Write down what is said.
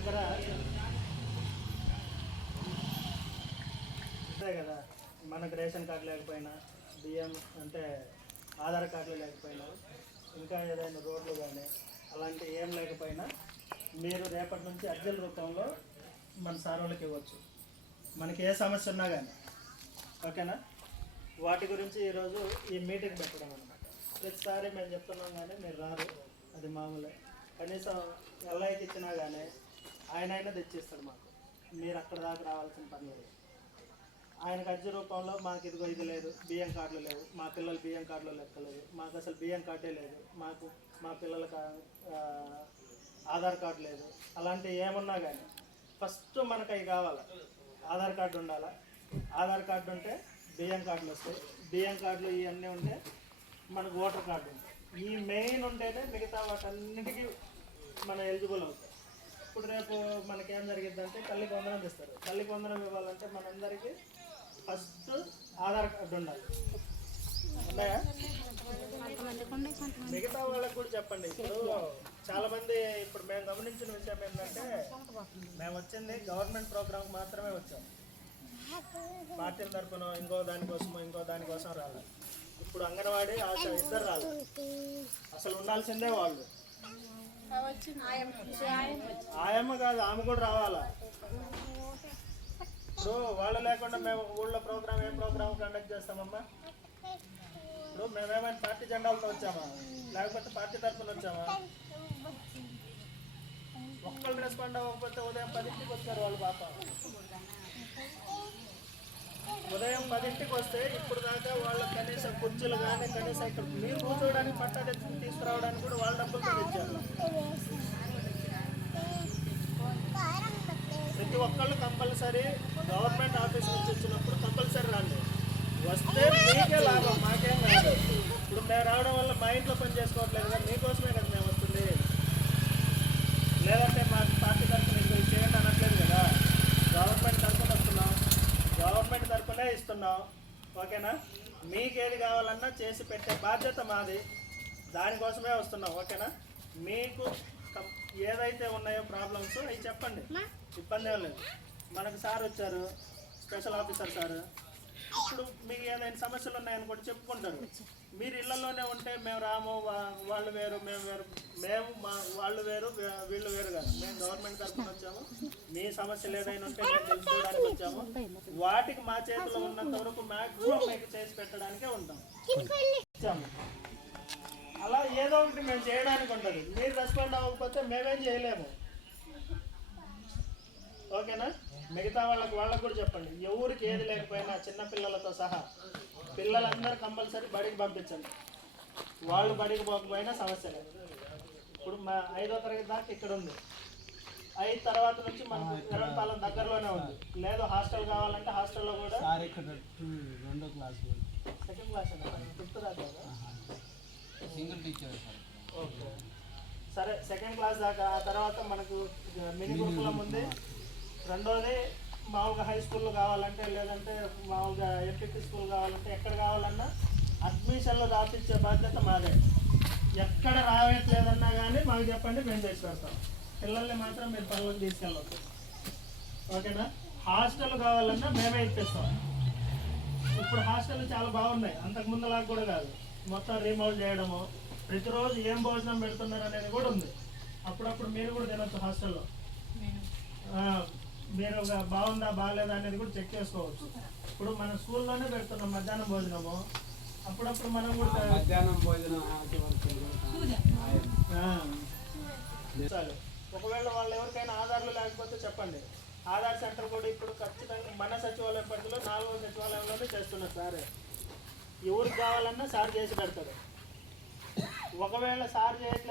దగ్గర అంతే కదా, మనకు రేషన్ కార్డు లేకపోయినా, బియ్యం అంటే ఆధార్ కార్డులు లేకపోయినా, ఇంకా ఏదైనా రోడ్లు కానీ అలాంటి ఏం లేకపోయినా మీరు రేపటి నుంచి అర్జీల రూపంలో మన సార్ వాళ్ళకి ఇవ్వచ్చు. మనకి ఏ సమస్య ఉన్నా కానీ, ఓకేనా? వాటి గురించి ఈరోజు ఈ మీటింగ్ పెట్టడం అనమాట. ప్రతిసారి మేము చెప్తున్నాం కానీ మీరు రారు, అది మామూలే. కనీసం ఎల్ఐకి ఇచ్చినా కానీ ఆయన తెచ్చిస్తాడు మాకు, మీరు అక్కడ దాకా రావాల్సిన పని లేదు. ఆయనకు అర్జీ రూపంలో మాకు ఇదిగో ఇది లేదు, బియ్యం కార్డులు లేవు, మా పిల్లలు బియ్యం కార్డులో లెక్కలేదు, మాకు అసలు బియ్యం కార్డే లేదు, మాకు మా పిల్లలకు ఆధార్ కార్డు లేదు, అలాంటివి ఏమున్నా కానీ ఫస్ట్ మనకు అవి కావాలి. ఆధార్ కార్డు ఉండాలా, ఆధార్ కార్డు ఉంటే బియ్యం కార్డులు వస్తాయి, బియ్యం కార్డులు ఇవన్నీ ఉంటే మనకు ఓటర్ కార్డు ఉంటాయి. ఈ మెయిన్ ఉంటేనే మిగతా వాటన్నిటికీ మనం ఎలిజిబుల్ అవుతాం. ఇప్పుడు రేపు మనకేం జరిగిద్దంటే తల్లికి వందనం ఇస్తారు. తల్లికి వందనం ఇవ్వాలంటే మనందరికీ ఫస్ట్ ఆధార్ కార్డు ఉండాలి. ఉన్నాయా? మిగతా వాళ్ళకి కూడా చెప్పండి. ఇప్పుడు చాలామంది ఇప్పుడు మేము గమనించిన విషయం ఏంటంటే, మేము వచ్చింది గవర్నమెంట్ ప్రోగ్రామ్ మాత్రమే వచ్చాం. పార్టీల తరఫున ఇంకో దానికోసం రాలేదు. ఇప్పుడు అంగన్వాడీ ఆశ ఇద్దరు రాలేదు, అసలు ఉండాల్సిందే వాళ్ళు. ఆయమ్మ కాదు, ఆమె కూడా రావాలా. ఇప్పుడు వాళ్ళు లేకుండా మేము ఊళ్ళో ఏం ప్రోగ్రామ్ కండక్ట్ చేస్తామమ్మా? ఇప్పుడు మేమేమైనా పార్టీ జెండాలతో వచ్చామా, లేకపోతే పార్టీ తరఫున వచ్చామా? ఒక్కళ్ళు రెస్పాండ్ అవ్వకపోతే ఉదయం 10ంటికి వచ్చారు వాళ్ళు పాప. ఉదయం 10ంటికి వస్తే ఇప్పుడు దాకా వాళ్ళ కనీసం కుర్చీలు కానీ, కనీసం ఇక్కడ మీరు కూర్చోవడానికి పట్టా తెచ్చి తీసుకురావడానికి కూడా వాళ్ళ డబ్బులతో తెచ్చారు. ప్రతి ఒక్కళ్ళు కంపల్సరీ గవర్నమెంట్ ఆఫీస్ నుంచి వచ్చినప్పుడు కంపల్సరీ రండి. వస్తే మీకే లాభం, మాకేం కాదు. ఇప్పుడు మేము రావడం వల్ల మా ఇంట్లో పని చేసుకోవట్లేదు కదా, మీకోసమే కదా మేము వస్తుంది. లేదంటే మా పార్టీ తరఫున ఇది చేయండి అనట్లేదు కదా, గవర్నమెంట్ తరఫున వస్తున్నాం, గవర్నమెంట్ తరఫునే ఇస్తున్నాం. ఓకేనా? మీకేది కావాలన్నా చేసి పెట్టే బాధ్యత మాది, దానికోసమే వస్తున్నాం. ఓకేనా? మీకు ఏదైతే ఉన్నాయో ప్రాబ్లమ్స్ అవి చెప్పండి, ఇబ్బంది ఏం లేదు. మనకు సార్ వచ్చారు, స్పెషల్ ఆఫీసర్ సార్. ఇప్పుడు మీకు ఏదైనా సమస్యలు ఉన్నాయని కూడా చెప్పుకుంటారు. మీరు ఇళ్లలోనే ఉంటే మేము రాము, వాళ్ళు వేరు మేము వేరు, వాళ్ళు వేరు వీళ్ళు వేరు కాదు. మేము గవర్నమెంట్ తరఫున వచ్చాము, మీ సమస్యలు ఏదైనా ఉంటే మేము తెలుసుకోవడానికి వచ్చాము. వాటికి మా చేతిలో ఉన్నంత వరకు మ్యాక్సిమం మీకు చేసి పెట్టడానికే ఉంటాం. అలా ఏదో ఒకటి మేము చేయడానికి ఉంటుంది. మీరు రెస్పాండ్ అవ్వకపోతే మేమేం చేయలేము. ఓకేనా? మిగతా వాళ్ళకు కూడా చెప్పండి, ఎవరికి ఏది లేకపోయినా చిన్నపిల్లలతో సహా పిల్లలందరూ కంపల్సరీ బడికి పంపించండి. వాళ్ళు బడికి పోకపోయినా సమస్య లేదు. ఇప్పుడు మా 5వ తరగతి దాకా ఇక్కడ ఉంది, 5 తర్వాత నుంచి మనకు ఎర్రపాలెం దగ్గరలోనే ఉంది. లేదు హాస్టల్ కావాలంటే హాస్టల్లో కూడా సెకండ్ క్లాస్ 5th దాకా సింగిల్ టీచర్. ఓకే సరే, సెకండ్ క్లాస్ దాకా. ఆ తర్వాత మనకు మినీ గురుకులం ఉంది. రెండోది మామూలుగా హై స్కూల్లో కావాలంటే, లేదంటే మామూలుగా ఎంపీపీ స్కూల్ కావాలంటే, ఎక్కడ కావాలన్నా అడ్మిషన్లు రాపించే బాధ్యత మాదే. ఎక్కడ రావట్లేదన్నా కానీ మాకు చెప్పండి, మేము చేసి పెడతాం. పిల్లల్ని మాత్రం మీరు పనులకు తీసుకెళ్ళవచ్చు. ఓకేనా? హాస్టల్ కావాలన్నా మేమే ఇప్పిస్తాం. ఇప్పుడు హాస్టల్ చాలా బాగున్నాయి, అంతకుముందులాగా కూడా కాదు. మొత్తం రీమోల్డ్ చేయడము, ప్రతిరోజు ఏం భోజనం పెడుతున్నారు అనేది కూడా ఉంది. అప్పుడప్పుడు మీరు కూడా తినొచ్చు హాస్టల్లో. మీరు బాగుందా బాగాలేదా అనేది కూడా చెక్ చేసుకోవచ్చు. ఇప్పుడు మన స్కూల్లోనే పెడుతున్నాం మధ్యాహ్నం భోజనము, అప్పుడప్పుడు మనం కూడా మధ్యాహ్నం భోజనం. ఒకవేళ వాళ్ళు ఎవరికైనా ఆధార్లు లేకపోతే చెప్పండి. ఆధార్ సెంటర్ కూడా ఇప్పుడు ఖచ్చితంగా మన సచివాలయం పరిధిలో 4వ సచివాలయంలోనే చేస్తున్నారు సార్. ఎవరికి కావాలన్నా సార్ చేసి పెడతాడు. ఒకవేళ సార్ చేయట్లేదు